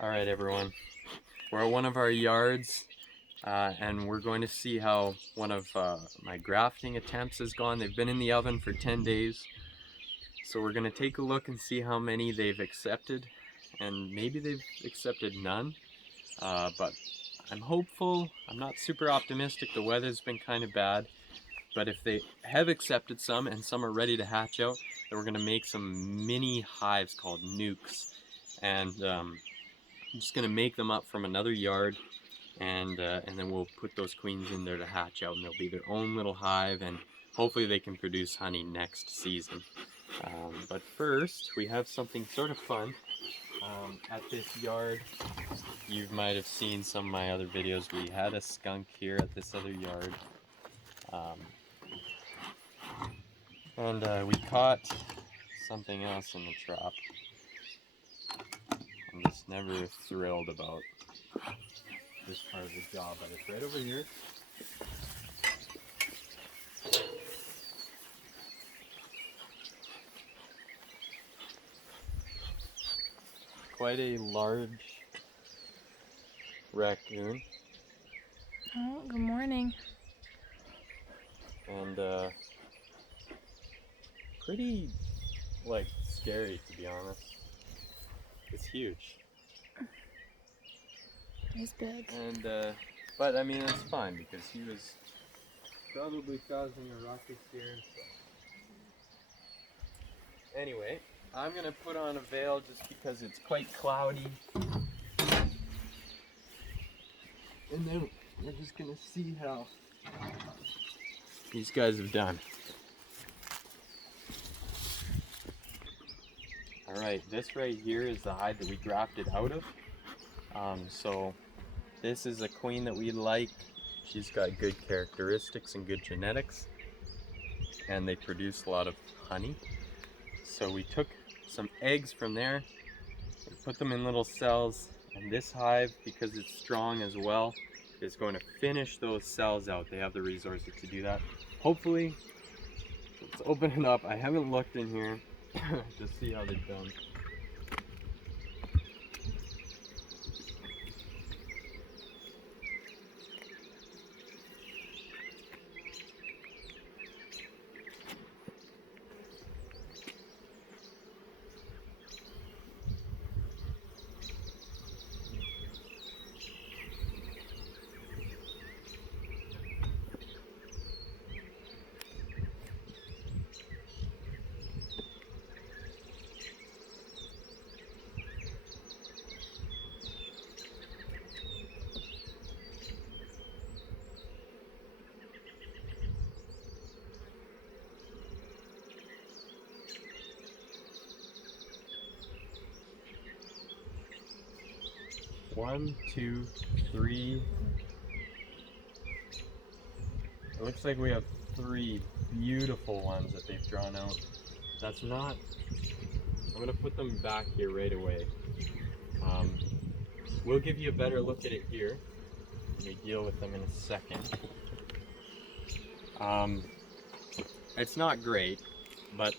Alright everyone, we're at one of our yards and we're going to see how one of my grafting attempts has gone. They've been in the oven for 10 days. So we're going to take a look and see how many they've accepted, and maybe they've accepted none, but I'm hopeful. I'm not super optimistic. The weather's been kind of bad, but if they have accepted some and some are ready to hatch out, then we're going to make some mini hives called nucs, and I'm just going to make them up from another yard, and then we'll put those queens in there to hatch out, and they'll be their own little hive, and hopefully they can produce honey next season. But first, we have something sort of fun at this yard. You might have seen some of my other videos. We had a skunk here at this other yard. And we caught something else in the trap. I'm just never thrilled about this part of the job, but it's right over here. Quite a large raccoon. Oh, good morning. And pretty, like, scary, to be honest. It's huge. He's big. And but I mean, it's fine because he was probably causing a ruckus here. So anyway, I'm gonna put on a veil just because it's quite cloudy, and then we're just gonna see how these guys have done. Alright, this right here is the hive that we grafted out of. So this is a queen that we like. She's got good characteristics and good genetics, and they produce a lot of honey. So we took some eggs from there and put them in little cells, and this hive, because it's strong as well, is going to finish those cells out. They have the resources to do that. Hopefully, let's open it up. I haven't looked in here to see how they've done. One, two, three. It looks like we have 3 beautiful ones that they've drawn out. That's not... I'm going to put them back here right away. We'll give you a better look at it here when we deal with them in a second. It's not great, but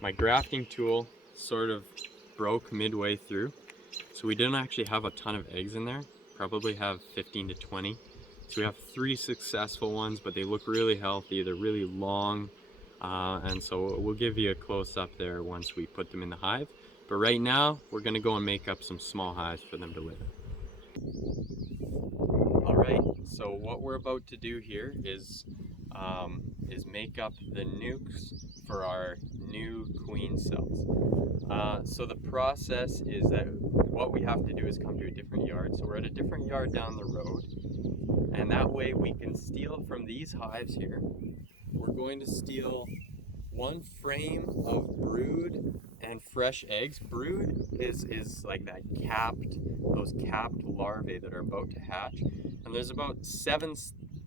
my grafting tool sort of broke midway through. So we didn't actually have a ton of eggs in there, probably have 15 to 20. So we have 3 successful ones, but they look really healthy, they're really long, and so we'll give you a close-up there once we put them in the hive. But right now, we're gonna go and make up some small hives for them to live in. Alright, so what we're about to do here is make up the nucs for our new queen cells. So the process is that what we have to do is come to a different yard. So we're at a different yard down the road, and that way we can steal from these hives here. We're going to steal 1 frame of brood and fresh eggs. Brood is like that those capped larvae that are about to hatch, and there's about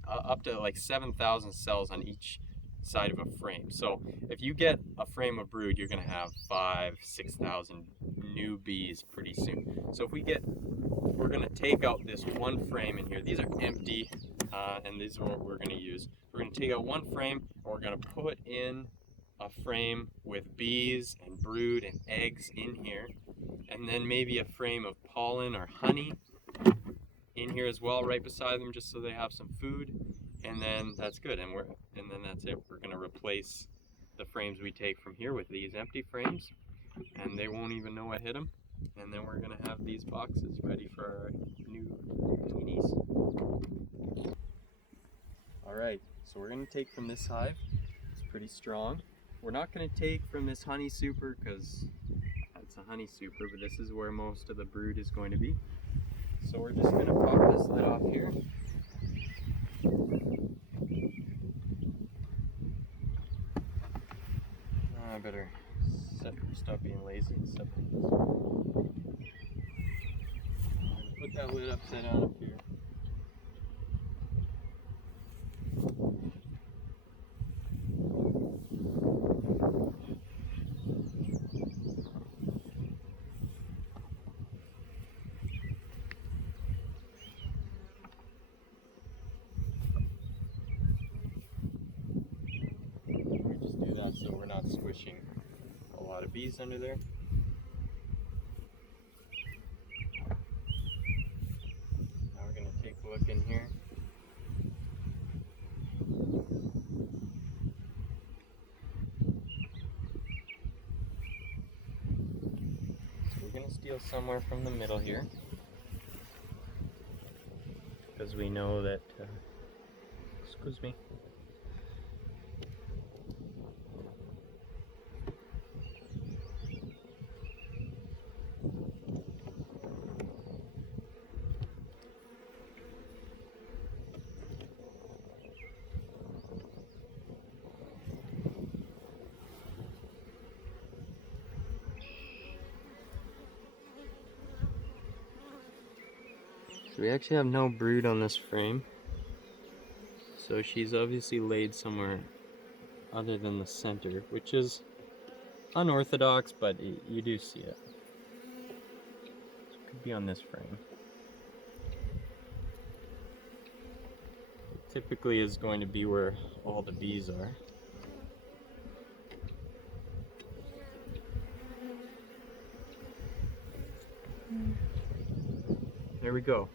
up to like 7,000 cells on each side of a frame. So if you get a frame of brood, you're going to have 5,000-6,000 new bees pretty soon. So we're going to take out this 1 frame in here. These are empty, and these are what we're going to use. We're going to take out 1 frame, and we're going to put in a frame with bees and brood and eggs in here, and then maybe a frame of pollen or honey in here as well, right beside them, just so they have some food, and then that's good. And then that's it. We're gonna replace the frames we take from here with these empty frames, and they won't even know what hit them. And then we're gonna have these boxes ready for our new queenies. All right, so we're gonna take from this hive. It's pretty strong. We're not gonna take from this honey super because it's a honey super, but this is where most of the brood is going to be. So we're just gonna pop this lid off here. I better stop being lazy and step on this. Put that lid upside down up here. We just do that so we're not squishing a lot of bees under there. Now we're going to take a look in here. So we're going to steal somewhere from the middle here, because we know that, excuse me. So we actually have no brood on this frame, so she's obviously laid somewhere other than the center, which is unorthodox, but you do see it. So it could be on this frame. It typically is going to be where all the bees are. There we go.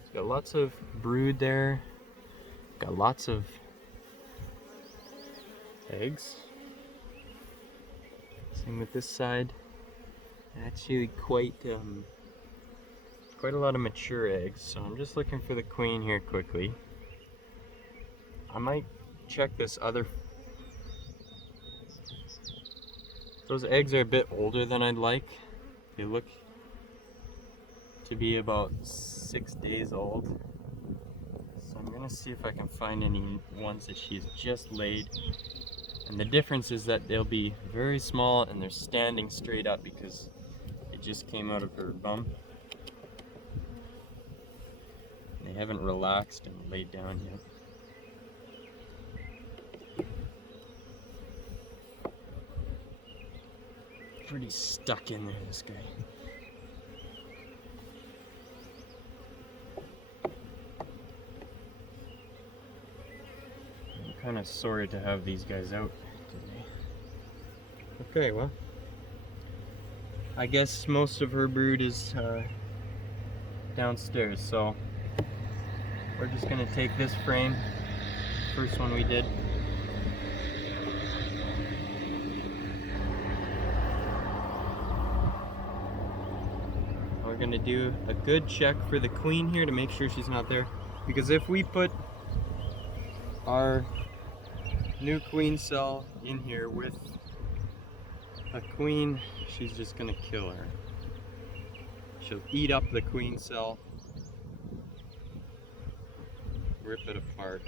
It's got lots of brood there. Got lots of eggs. Same with this side. Actually quite a lot of mature eggs. So I'm just looking for the queen here quickly. I might check this other. Those eggs are a bit older than I'd like. They look to be about 6 days old. So I'm gonna see if I can find any ones that she's just laid. And the difference is that they'll be very small and they're standing straight up because it just came out of her bum. They haven't relaxed and laid down yet. Pretty stuck in there, this guy. I'm kind of sorry to have these guys out today. Okay, well, I guess most of her brood is downstairs, so we're just gonna take this frame, first one we did. We're gonna do a good check for the queen here to make sure she's not there, because if we put our new queen cell in here with a queen, she's just gonna kill her. She'll eat up the queen cell, rip it apart.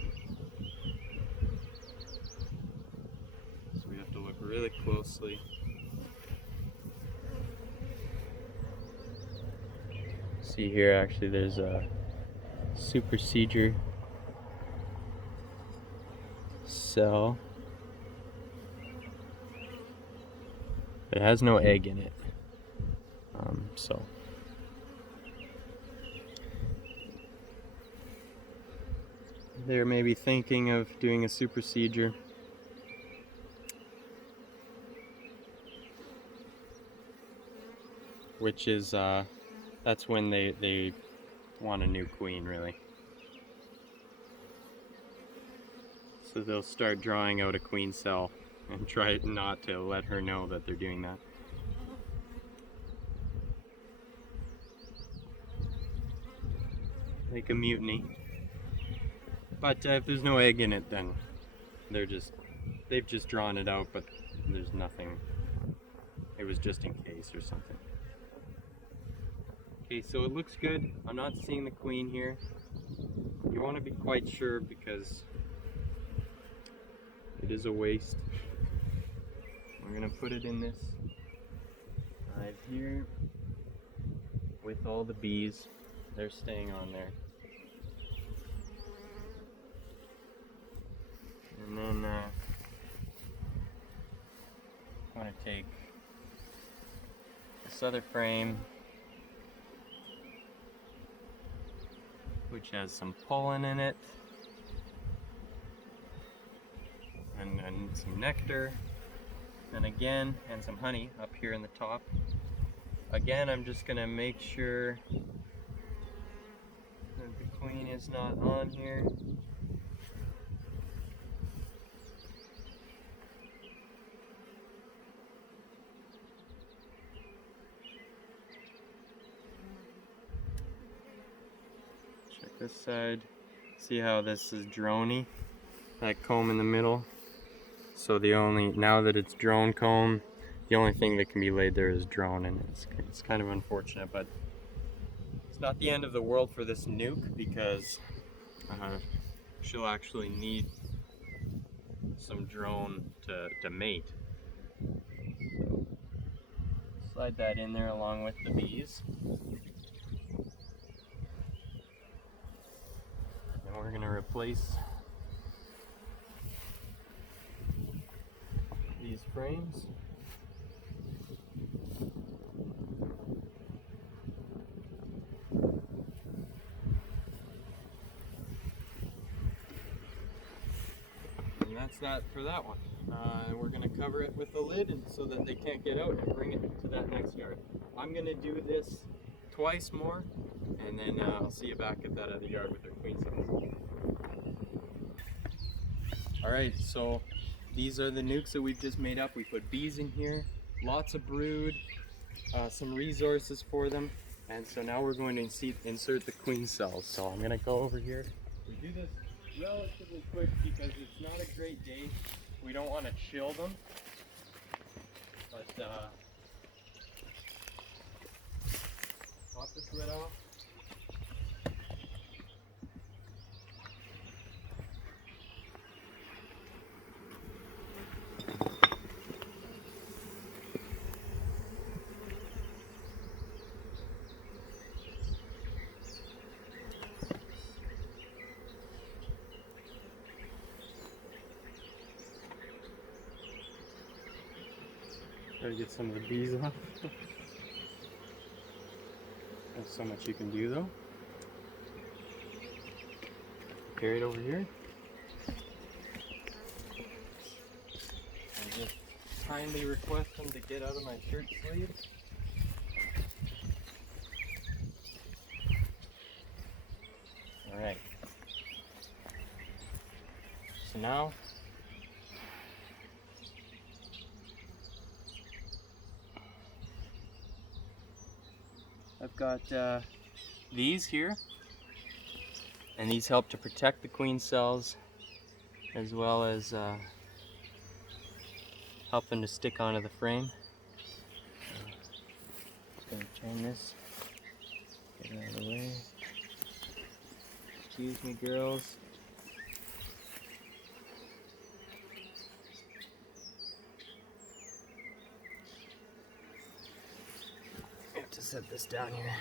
So we have to look really closely. See here, actually there's a supersedure cell. It has no egg in it. So they're maybe thinking of doing a supersedure. which is that's when they want a new queen, really. So they'll start drawing out a queen cell and try not to let her know that they're doing that. Like a mutiny. But if there's no egg in it, then they've just drawn it out, but there's nothing. It was just in case or something. Okay, so it looks good. I'm not seeing the queen here. You want to be quite sure because it is a waste. We're gonna put it in this hive here with all the bees. They're staying on there. And then I'm gonna take this other frame, which has some pollen in it, and some nectar, and some honey up here in the top. Again, I'm just gonna make sure that the queen is not on here. Check this side. See how this is droney? That comb in the middle. So now that it's drone comb, the only thing that can be laid there is drone, and it's kind of unfortunate, but it's not the end of the world for this nuke because she'll actually need some drone to mate. So slide that in there along with the bees. And we're gonna replace these frames. And that's that for that one. We're going to cover it with the lid so that they can't get out and bring it to that next yard. I'm going to do this twice more, and then I'll see you back at that other yard with their queen cells. Alright, so these are the nukes that we've just made up. We put bees in here, lots of brood, some resources for them, and so now we're going to insert the queen cells. So I'm going to go over here. We do this relatively quick because it's not a great day. We don't want to chill them, but pop this lid off. Try to get some of the bees off. There's so much you can do though. Carry it over here. And just kindly request them to get out of my shirt sleeve. Alright. So now I've got these here, and these help to protect the queen cells as well as help them to stick onto the frame. Just gonna turn this, get it out of the way. Excuse me, girls. I have to set this down here.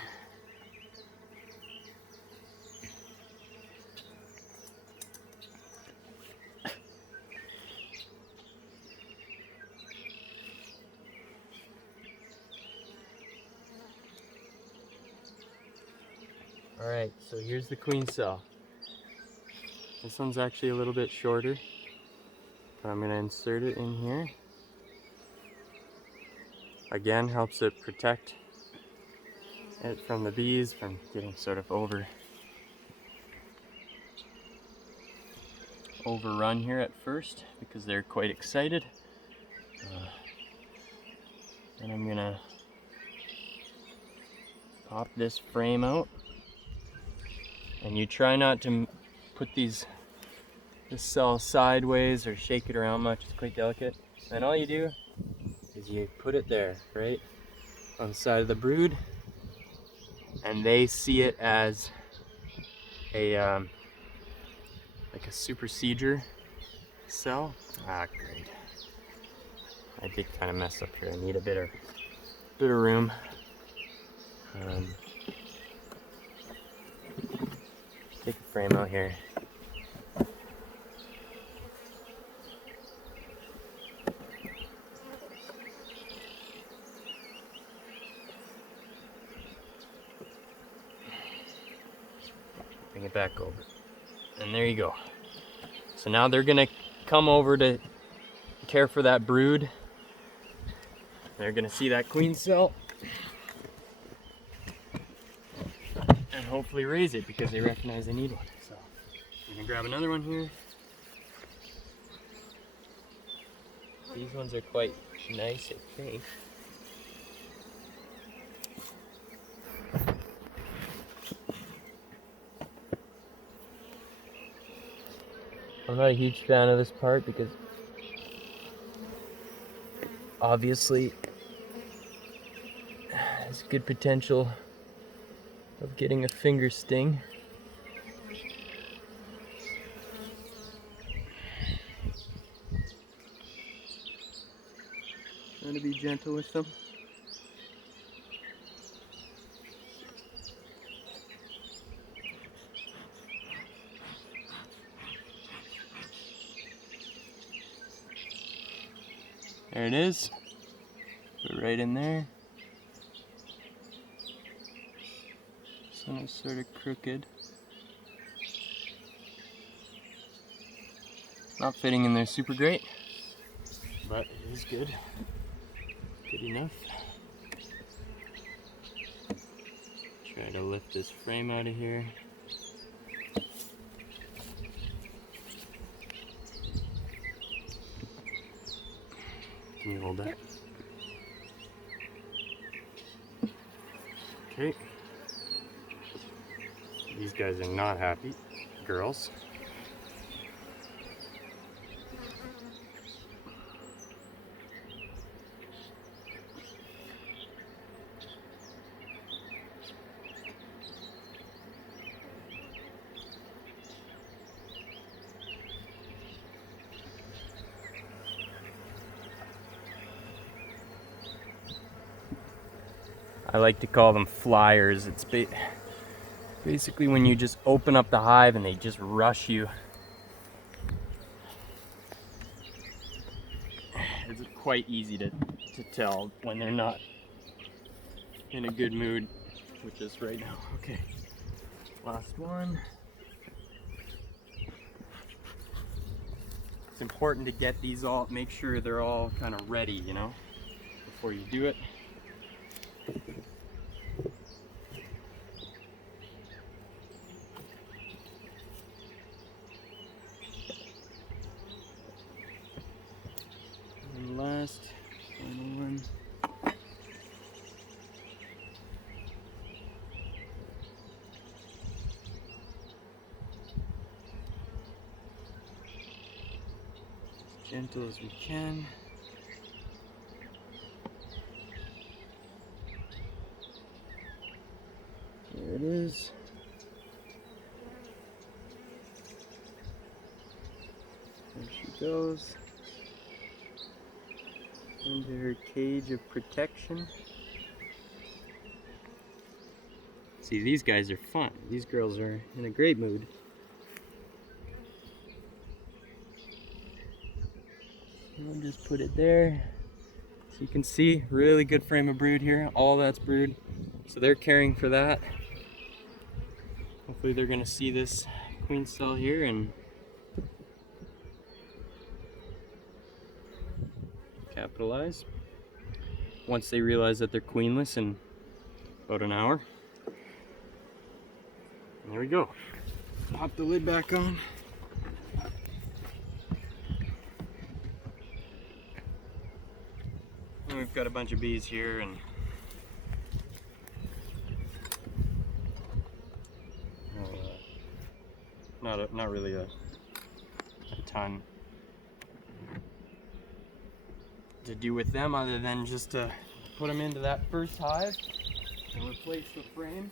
Alright, so here's the queen cell. This one's actually a little bit shorter, but I'm going to insert it in here. Again, helps it protect it from the bees from getting sort of overrun here at first because they're quite excited. And I'm gonna pop this frame out, and you try not to put this cell sideways or shake it around much. It's quite delicate. And all you do is you put it there, right on the side of the brood, and they see it as a like a supersedure cell. Ah, great. I did kind of mess up here. I need a bit of room. Take a frame out here. Bring it back over. And there you go. So now they're gonna come over to care for that brood. They're gonna see that queen cell and hopefully raise it because they recognize they need one. So I'm gonna grab another one here. These ones are quite nice, I think. I'm not a huge fan of this part because obviously there's good potential of getting a finger sting. Trying to be gentle with them. There it is. Put it right in there. This one is sort of crooked. Not fitting in there super great, but it is good. Good enough. Try to lift this frame out of here. Can you hold that? Okay. These guys are not happy. Girls. I like to call them flyers. It's basically when you just open up the hive and they just rush you. It's quite easy to tell when they're not in a good mood, which is right now. Okay, last one. It's important to get these all, make sure they're all kind of ready, you know, before you do it. And last, final one. As gentle as we can. There it is. There she goes. Into her cage of protection. See, these guys are fun. These girls are in a great mood. I'll just put it there. So you can see, really good frame of brood here. All that's brood. So they're caring for that. Hopefully they're gonna see this queen cell here and capitalize. Once they realize that they're queenless and about an hour. And there we go. Pop the lid back on. And we've got a bunch of bees here, and not really a ton to do with them other than just to put them into that first hive and replace the frame.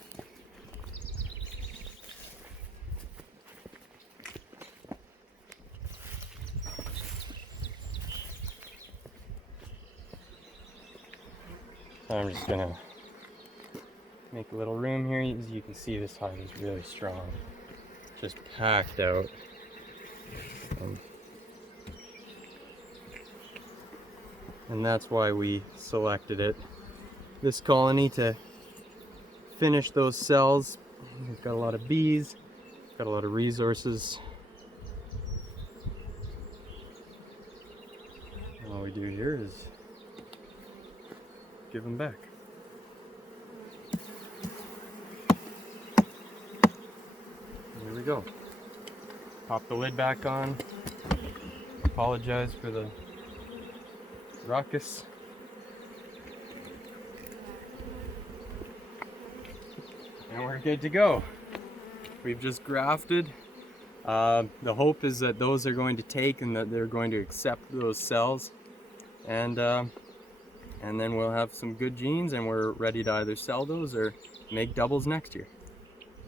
I'm just gonna make a little room here. As you can see, this hive is really strong, just packed out. And that's why we selected it, this colony, to finish those cells. We've got a lot of bees, got a lot of resources. And all we do here is give them back. Here we go. Pop the lid back on. Apologize for the ruckus. And we're good to go. We've just grafted. The hope is that those are going to take and that they're going to accept those cells. And then we'll have some good genes and we're ready to either sell those or make doubles next year.